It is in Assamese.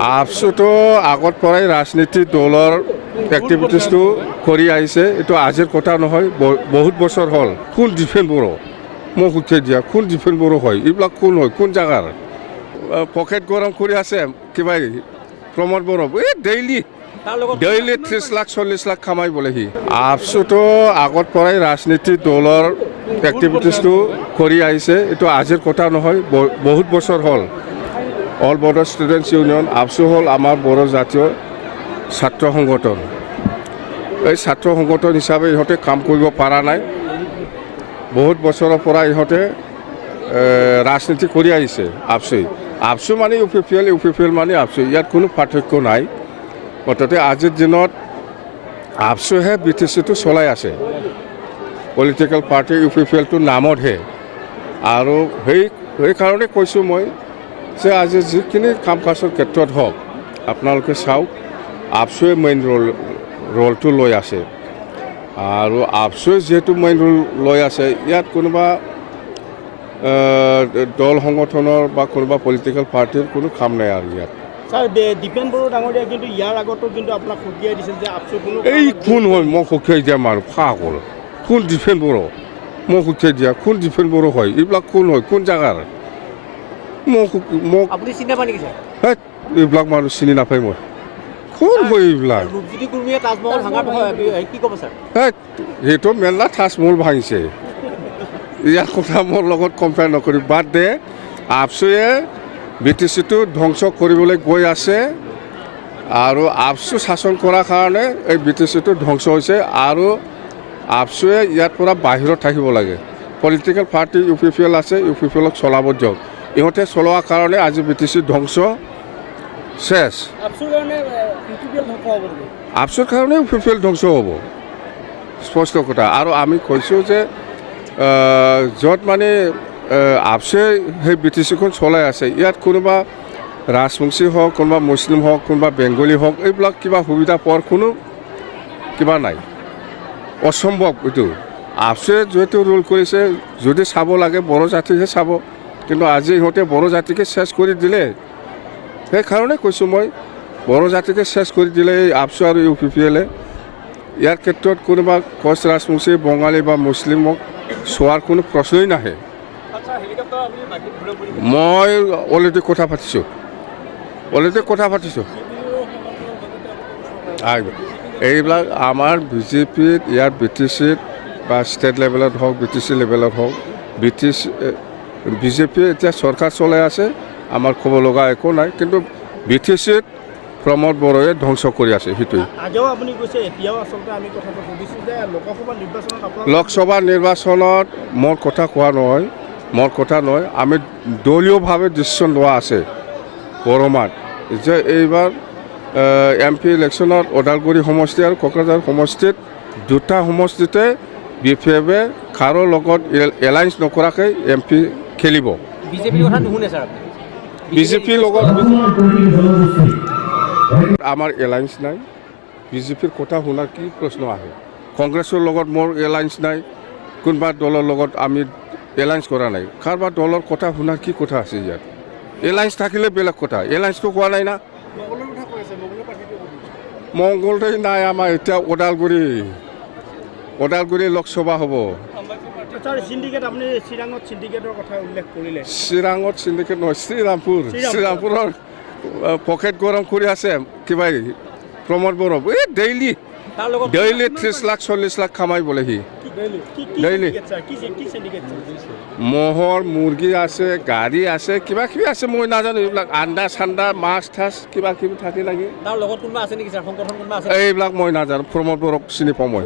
আপচুটো আগত পৰাই ৰাজনীতি দলৰ এক্টিভিটিছটো কৰি আহিছে। এইটো আজিৰ কথা নহয়, বহুত বছৰ হ'ল। কোন ডিফেন বড়ো মোক উঠাই দিয়া, কোন ডিফেন বড়ো হয়, এইবিলাক কোন হয়, কোন জাগাৰ? পকেট গৰম কৰি আছে কিবা প্ৰমোদ বড়ো, এই ডেইলি 30 লাখ 40 লাখ কামাই বোলে সি। আপচুটো আগত পৰাই ৰাজনীতি দলৰ এক্টিভিটিছটো কৰি আহিছে। এইটো আজিৰ কথা নহয়, বহুত বছৰ হ'ল। অল বড়ো ষ্টুডেণ্টছ ইউনিয়ন আপচু হ'ল আমাৰ বড়ো জাতীয় ছাত্ৰ সংগঠন। এই ছাত্ৰ সংগঠন হিচাপে ইহঁতে কাম কৰিব পৰা নাই। বহুত বছৰৰ পৰা ইহঁতে ৰাজনীতি কৰি আহিছে আপচুই। আপচু মানে ইউ পি পি এল মানে আপচু, ইয়াত কোনো পাৰ্থক্য নাই। মুঠতে আজিৰ দিনত আপচুহে বি টি চিটো চলাই আছে। পলিটিকেল পাৰ্টি ইউ পি এলটো নামতহে। আৰু সেইকাৰণে কৈছোঁ মই যে আজি যিখিনি কাম কাজৰ ক্ষেত্ৰত হওক, আপোনালোকে চাওক আপচুৱে মেইন ৰলটো লৈ আছে। আৰু আপচুৱে যিহেতু মেইন ৰোল লৈ আছে, ইয়াত কোনোবা দল সংগঠনৰ বা কোনোবা পলিটিকেল পাৰ্টিৰ কোনো কাম নাই আৰু ইয়াত। ছাৰ দীপেন বড়ো ডাঙৰীয়া কিন্তু ইয়াৰ আগতো কিন্তু আপোনাক সকিয়াই দিছিল যে আপচু কোনো এই কোন হয় মোক সকিয়াই দিয়া মানুহ পাগল? কোন দীপেন বড়ো মোক সকিয়াই দিয়া, কোন দীপেন বড়ো হয়, এইবিলাক কোন হয়, কোন জাগাৰ? মোক আপুনি চিনি নাপায় নেকি ছাৰ? এইবিলাক মানুহ চিনি নাপায় মই। কোন হয় এইবিলাক? ৰূপজ্যোতি কুৰ্মীয়ে তাজমহল ভাঙাৰ কি ক'ব ছাৰ? সেইটো মেলা তাজমহল ভাঙিছে, ইয়াৰ কথা মোৰ লগত কম্পেয়াৰ নকৰি বাদ দে। আপচুৱে বি টি চিটো ধ্বংস কৰিবলৈ গৈ আছে। আৰু আপচু শাসন কৰাৰ কাৰণে এই বি টি চিটো ধ্বংস হৈছে। আৰু আপচুৱে ইয়াৰ পৰা বাহিৰত থাকিব লাগে। Political party U P P L আছে, ইউ পি পি এলক চলাব দিয়ক। ইহঁতে চলোৱাৰ কাৰণে আজি বি টি চি ধ্বংস শেষ। আপচুৰ কাৰণে ইউ পি পি এল ধ্বংস হ'ব, স্পষ্ট কথা। আৰু আমি কৈছোঁ যে য'ত মানে আপচুৱে সেই বি টি চিখন চলাই আছে, ইয়াত কোনোবা ৰাজবংশী হওক, কোনোবা মুছলিম হওক, কোনোবা বেংগলী হওক, এইবিলাক কিবা সুবিধা পোৱাৰ কোনো কিবা নাই, অসম্ভৱ এইটো। আপচুৱে যিহেতু ৰোল কৰিছে, যদি চাব লাগে বড়ো জাতিকহে চাব। কিন্তু আজি ইহঁতে বড়ো জাতিকে চেছ কৰি দিলে। সেইকাৰণে কৈছোঁ মই, বড়ো জাতিকে চেছ কৰি দিলে এই আপচু আৰু ইউ পি পি এলে। ইয়াৰ ক্ষেত্ৰত কোনোবা কোচ ৰাজবংশী, বঙালী বা মুছলিমক চোৱাৰ কোনো প্ৰশ্নই নাহে। মই অলৰেডি কথা পাতিছোঁ, এইবিলাক আমাৰ বি জে পিত, ইয়াৰ বি টি চিত বা ষ্টেট লেভেলত হওক, বি টি চি লেভেলত হওক, বি জে পিয়ে এতিয়া চৰকাৰ চলাই আছে, আমাৰ ক'ব লগা একো নাই। কিন্তু বি টি চিত প্ৰমোদ বড়োৱে ধ্বংস কৰি আছে, সেইটোৱে। লোকসভা নিৰ্বাচনত মোৰ কথা কোৱা নহয়, আমি দলীয়ভাৱে ডিচিশ্যন লোৱা আছে বড়োমাত যে এইবাৰ এম পি ইলেকশ্যনত ওদালগুৰি সমষ্টি আৰু কোকৰাঝাৰ সমষ্টিত দুটা সমষ্টিতে বি পি এফে কাৰো লগত এলায়েন্স নকৰাকৈ এম পি খেলিব। বিজেপিৰ লগত আমাৰ এলায়েন্স নাই। বিজেপিৰ কথা শুনাৰ কি প্ৰশ্ন আহে? কংগ্ৰেছৰ লগত মোৰ এলায়েন্স নাই, কোনোবা দলৰ লগত আমি এলায়েন্স কৰা নাই। কাৰোবাৰ দলৰ কথা শুনাৰ কি কথা আছে ইয়াত? এলায়েন্স থাকিলে বেলেগ কথা, এলায়েন্সটো কোৱা নাই না। মংগলদৈ নাই আমাৰ এতিয়া, ওদালগুৰি লোকসভা হ'ব। চিৰাঙত চিণ্ডিকেট নহয়, শ্ৰীৰামপুৰৰ পকেট গৰম কৰি আছে কিবা প্ৰমোদ বড়ো, এই ডেইলি 30 লাখ 40 লাখ কামাই বোলে সি। ডেইলি মহৰ মুৰ্গী আছে, গাড়ী আছে, কিবা কিবি আছে, মই নাজানো এইবিলাক। আন্দা চান্দা, মাছ ঠাচ কিবা কিবি থাকে নেকি, এইবিলাক মই নাজানো। প্ৰমোদ বড়োক চিনি পাওঁ মই।